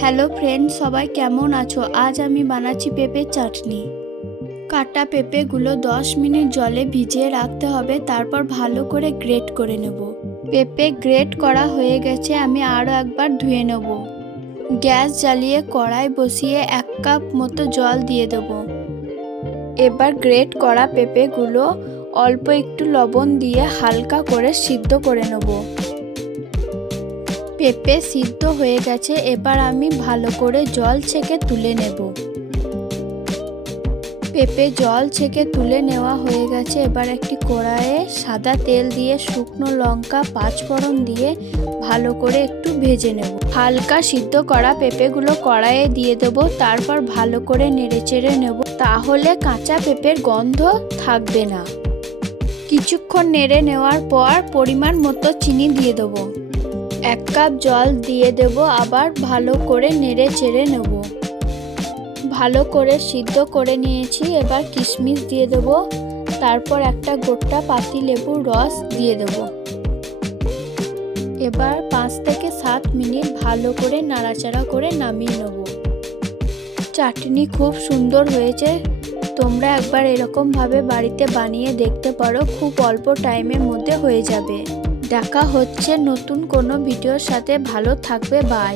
Hello friend, সবাই কেমন আছো? আজ আমি বানাচ্ছি পেঁপের চাটনি। কাটা পেঁপেগুলো 10 মিনিট জলে ভিজিয়ে রাখতে হবে, তারপর ভালো করে গ্রেট করে নেব। পেঁপে গ্রেট করা হয়ে গেছে, আমি আরও একবার ধুয়ে নেব। গ্যাস জ্বালিয়ে কড়াই বসিয়ে 1 কাপ মতো জল দিয়ে দেব। এবার গ্রেট করা পেঁপেগুলো অল্প একটু লবণ দিয়ে হালকা করে সিদ্ধ করে নেব। পেঁপে সিদ্ধ হয়ে গেছে, এবার আমি ভালো করে জল ছেঁকে তুলে নেব। পেঁপে জল ছেঁকে তুলে নেওয়া হয়ে গেছে। এবার একটি কড়াইয়ে সাদা তেল দিয়ে শুকনো লঙ্কা 5 ফোড়ন দিয়ে ভালো করে একটু ভেজে নেব। হালকা সিদ্ধ করা পেঁপেগুলো কড়াইয়ে দিয়ে দেব, তারপর ভালো করে নেড়েচেড়ে নেব, তাহলে কাঁচা পেঁপের গন্ধ থাকবে না। কিছুক্ষণ নেড়ে নেওয়ার পর পরিমাণ মতো চিনি দিয়ে দেবো। 1 কাপ জল দিয়ে দেব, আবার ভালো করে নেড়ে চেড়ে নেব। ভালো করে সিদ্ধ করে নিয়েছি। এবার কিশমিশ দিয়ে দেব, তারপর একটা গোটা পাতিলেবুর রস দিয়ে দেব। এবার 5 থেকে 7 মিনিট ভালো করে নাড়াচাড়া করে নামিয়ে নেব। চাটনি খুব সুন্দর হয়েছে, তোমরা একবার এরকমভাবে বাড়িতে বানিয়ে দেখতে পারো, খুব অল্প টাইমের মধ্যে হয়ে যাবে। দেখা হচ্ছে নতুন কোনো ভিডিওর সাথে, ভালো থাকবে, বাই।